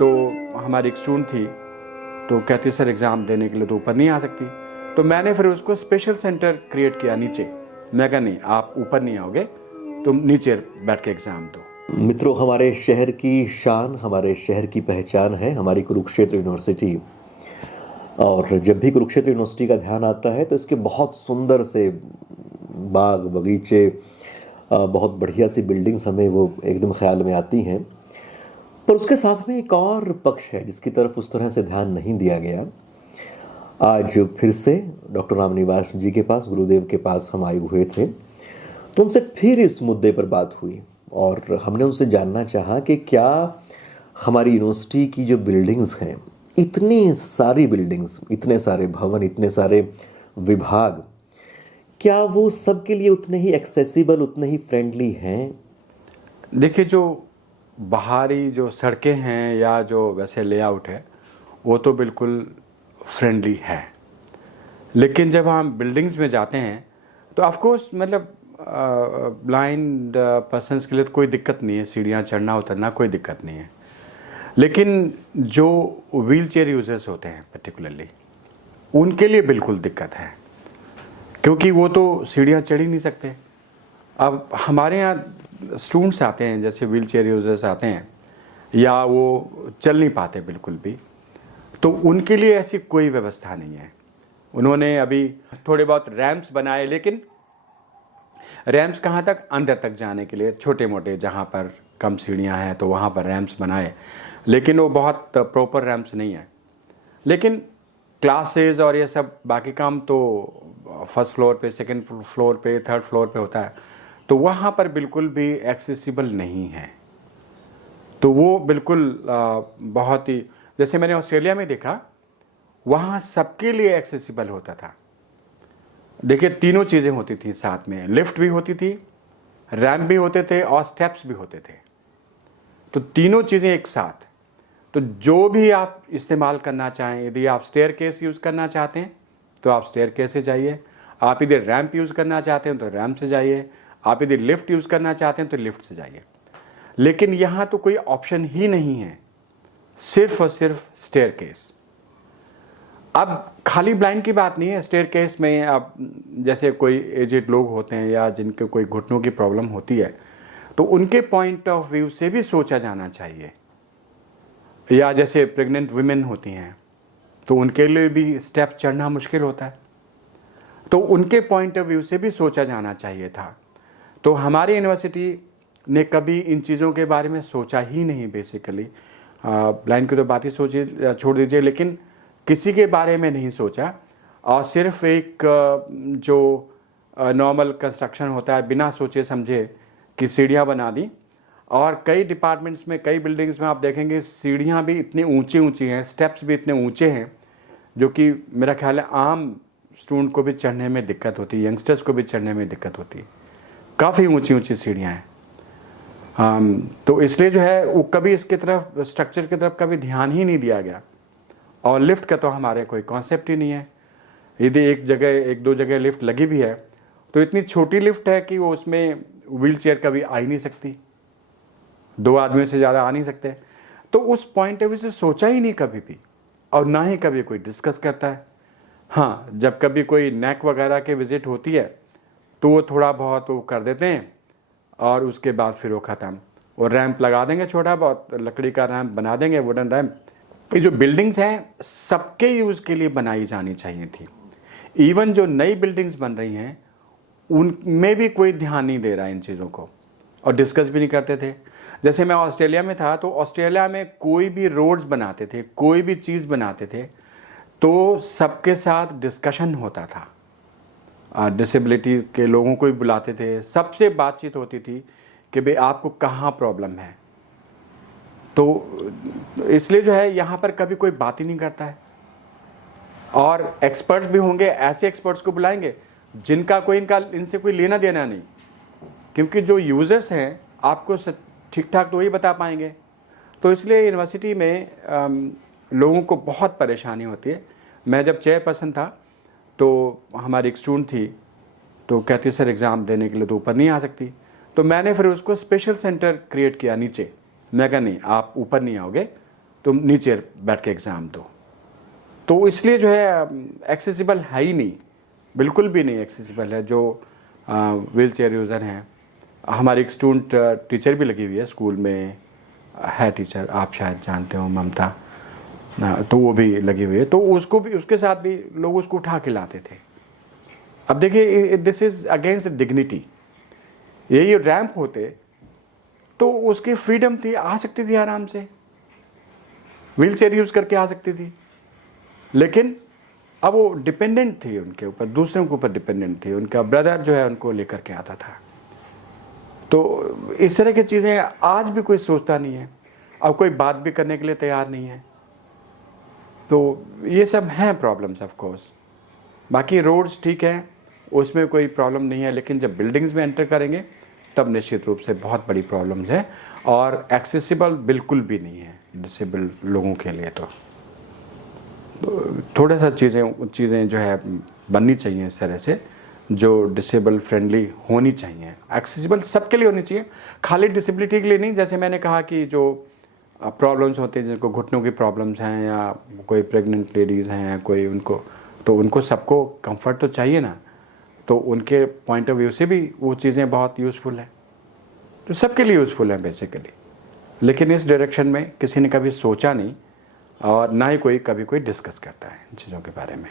तो हमारी एक स्टूडेंट थी, तो कहती सर एग्ज़ाम देने के लिए तो ऊपर नहीं आ सकती। तो मैंने फिर उसको स्पेशल सेंटर क्रिएट किया नीचे। मैं कहा नहीं, आप ऊपर नहीं आओगे, तुम नीचे बैठ के एग्ज़ाम दो। मित्रों, हमारे शहर की शान, हमारे शहर की पहचान है हमारी कुरुक्षेत्र यूनिवर्सिटी। और जब भी कुरुक्षेत्र यूनिवर्सिटी का ध्यान आता है तो इसके बहुत सुंदर से बाग बगीचे, बहुत बढ़िया सी बिल्डिंग्स हमें वो एकदम ख्याल में आती हैं। पर उसके साथ में एक और पक्ष है जिसकी तरफ उस तरह से ध्यान नहीं दिया गया। आज फिर से डॉक्टर रामनिवास जी के पास, गुरुदेव के पास हम आए हुए थे, तो उनसे फिर इस मुद्दे पर बात हुई और हमने उनसे जानना चाहा कि क्या हमारी यूनिवर्सिटी की जो बिल्डिंग्स हैं, इतनी सारी बिल्डिंग्स, इतने सारे भवन, इतने सारे विभाग, क्या वो सबके लिए उतने ही एक्सेसिबल, उतने ही फ्रेंडली हैं? देखिए, जो बाहरी जो सड़कें हैं या जो वैसे लेआउट है वो तो बिल्कुल फ्रेंडली है, लेकिन जब हम बिल्डिंग्स में जाते हैं तो ऑफ कोर्स मतलब ब्लाइंड पर्सन्स के लिए तो कोई दिक्कत नहीं है, सीढ़ियाँ चढ़ना उतरना कोई दिक्कत नहीं है। लेकिन जो व्हील चेयर यूजर्स होते हैं पर्टिकुलरली, उनके लिए बिल्कुल दिक्कत है, क्योंकि वो तो सीढ़ियाँ चढ़ ही नहीं सकते। अब हमारे यहाँ स्टूडेंट्स आते हैं, जैसे व्हील चेयर यूजर्स आते हैं या वो चल नहीं पाते बिल्कुल भी, तो उनके लिए ऐसी कोई व्यवस्था नहीं है। उन्होंने अभी थोड़े बहुत रैंप्स बनाए, लेकिन रैंप्स कहाँ तक, अंदर तक जाने के लिए छोटे मोटे, जहाँ पर कम सीढ़ियाँ हैं तो वहाँ पर रैंप्स बनाए, लेकिन वो बहुत प्रॉपर रैंप्स नहीं है। लेकिन क्लासेस और ये सब बाकी काम तो फर्स्ट फ्लोर पे, सेकंड फ्लोर पे, थर्ड फ्लोर पे होता है, तो वहाँ पर बिल्कुल भी एक्सेसिबल नहीं है। तो वो बिल्कुल बहुत ही, जैसे मैंने ऑस्ट्रेलिया में देखा, वहाँ सबके लिए एक्सेसिबल होता था। देखिए, तीनों चीज़ें होती थी साथ में, लिफ्ट भी होती थी, रैंप भी होते थे और स्टेप्स भी होते थे। तो तीनों चीज़ें एक साथ। तो जो भी आप इस्तेमाल करना चाहें, यदि आप स्टेयर केस यूज़ करना चाहते हैं तो आप स्टेयर केस से जाइए, आप यदि रैंप यूज़ करना चाहते हैं तो रैंप से जाइए, आप यदि लिफ्ट यूज़ करना चाहते हैं तो लिफ्ट से जाइए। लेकिन यहाँ तो कोई ऑप्शन ही नहीं है, सिर्फ और सिर्फ स्टेयर केस। अब खाली ब्लाइंड की बात नहीं है, स्टेयर केस में अब जैसे कोई एजेड लोग होते हैं या जिनके कोई घुटनों की प्रॉब्लम होती है, तो उनके पॉइंट ऑफ व्यू से भी सोचा जाना चाहिए। या जैसे प्रेग्नेंट वुमेन होती हैं तो उनके लिए भी स्टेप चढ़ना मुश्किल होता है, तो उनके पॉइंट ऑफ व्यू से भी सोचा जाना चाहिए था। तो हमारी यूनिवर्सिटी ने कभी इन चीज़ों के बारे में सोचा ही नहीं। बेसिकली ब्लाइंड की तो बात ही सोचिए, छोड़ दीजिए, लेकिन किसी के बारे में नहीं सोचा, और सिर्फ एक जो नॉर्मल कंस्ट्रक्शन होता है, बिना सोचे समझे कि सीढ़ियाँ बना दी। और कई डिपार्टमेंट्स में, कई बिल्डिंग्स में आप देखेंगे सीढ़ियाँ भी इतनी ऊंची ऊंची हैं, स्टेप्स भी इतने ऊंचे हैं, जो कि मेरा ख्याल है आम स्टूडेंट को भी चढ़ने में दिक्कत होती है, यंगस्टर्स को भी चढ़ने में दिक्कत होती है। काफ़ी ऊंची ऊंची सीढ़ियाँ हैं। तो इसलिए जो है वो कभी इसकी तरफ, स्ट्रक्चर की तरफ कभी ध्यान ही नहीं दिया गया। और लिफ्ट का तो हमारे कोई कॉन्सेप्ट ही नहीं है। यदि एक दो जगह लिफ्ट लगी भी है तो इतनी छोटी लिफ्ट है कि वो उसमें व्हील चेयर कभी आ ही नहीं सकती, 2 आदमियों से ज़्यादा आ नहीं सकते। तो उस पॉइंट ऑफ व्यू से सोचा ही नहीं कभी भी, और ना ही कभी कोई डिस्कस करता है। हाँ, जब कभी कोई नेक वगैरह के विजिट होती है तो वो थोड़ा बहुत वो कर देते हैं, और उसके बाद फिर वो ख़त्म। और रैंप लगा देंगे, छोटा बहुत लकड़ी का रैंप बना देंगे, वुडन रैंप। ये जो बिल्डिंग्स हैं सबके यूज़ के लिए बनाई जानी चाहिए थी। इवन जो नई बिल्डिंग्स बन रही हैं उनमें भी कोई ध्यान नहीं दे रहा है इन चीज़ों को, और डिस्कस भी नहीं करते थे। जैसे मैं ऑस्ट्रेलिया में था, तो ऑस्ट्रेलिया में कोई भी रोड्स बनाते थे, कोई भी चीज़ बनाते थे, तो सबके साथ डिस्कशन होता था। डिसेबिलिटी के लोगों को भी बुलाते थे, सबसे बातचीत होती थी कि भाई आपको कहाँ प्रॉब्लम है। तो इसलिए जो है यहाँ पर कभी कोई बात ही नहीं करता है। और एक्सपर्ट्स भी होंगे, ऐसे एक्सपर्ट्स को बुलाएंगे जिनका कोई इनसे कोई लेना देना नहीं, क्योंकि जो यूज़र्स हैं आपको ठीक ठाक तो वही बता पाएंगे। तो इसलिए यूनिवर्सिटी में लोगों को बहुत परेशानी होती है। मैं जब चेयरपर्सन था तो हमारी एक स्टूडेंट थी, तो कहती सर एग्ज़ाम देने के लिए तो ऊपर नहीं आ सकती। तो मैंने फिर उसको स्पेशल सेंटर क्रिएट किया नीचे। मैं कहा नहीं, आप ऊपर नहीं आओगे, तुम नीचे बैठ के एग्ज़ाम दो। तो इसलिए जो है एक्सेसिबल है ही नहीं, बिल्कुल भी नहीं एक्सेसिबल है। जो व्हील चेयर यूज़र हैं, हमारी एक स्टूडेंट टीचर भी लगी हुई है स्कूल में, है टीचर, आप शायद जानते हो, ममता, तो वो भी लगी हुई है। तो उसको भी, उसके साथ भी लोग उसको उठा के लाते थे। अब देखिए, दिस इज़ अगेंस्ट डिग्निटी। ये रैंप होते तो उसकी फ्रीडम थी, आ सकती थी आराम से, व्हील चेयर यूज़ करके आ सकती थी। लेकिन अब वो डिपेंडेंट थी उनके ऊपर, दूसरों के ऊपर डिपेंडेंट थी। उनका ब्रदर जो है उनको लेकर के आता था। तो इस तरह की चीज़ें आज भी कोई सोचता नहीं है, अब कोई बात भी करने के लिए तैयार नहीं है। तो ये सब हैं प्रॉब्लम्स ऑफ कोर्स। बाकी रोड्स ठीक है, उसमें कोई प्रॉब्लम नहीं है, लेकिन जब बिल्डिंग्स में एंटर करेंगे तब निश्चित रूप से बहुत बड़ी प्रॉब्लम्स है, और एक्सेसिबल बिल्कुल भी नहीं है डिसेबल लोगों के लिए। तो थोड़ा सा चीज़ें जो है बननी चाहिए इस तरह से, जो डिसेबल फ्रेंडली होनी चाहिए, एक्सेसिबल सबके लिए होनी चाहिए, खाली डिसेबिलिटी के लिए नहीं। जैसे मैंने कहा कि जो प्रॉब्लम्स होते हैं, जिनको घुटनों की प्रॉब्लम्स हैं, या कोई प्रेग्नेंट लेडीज़ हैं, कोई, उनको, तो उनको सबको कंफर्ट तो चाहिए ना। तो उनके पॉइंट ऑफ व्यू से भी वो चीज़ें बहुत यूज़फुल हैं, तो सबके लिए यूज़फुल हैं बेसिकली। लेकिन इस डायरेक्शन में किसी ने कभी सोचा नहीं, और ना ही कोई कभी कोई डिस्कस करता है इन चीज़ों के बारे में।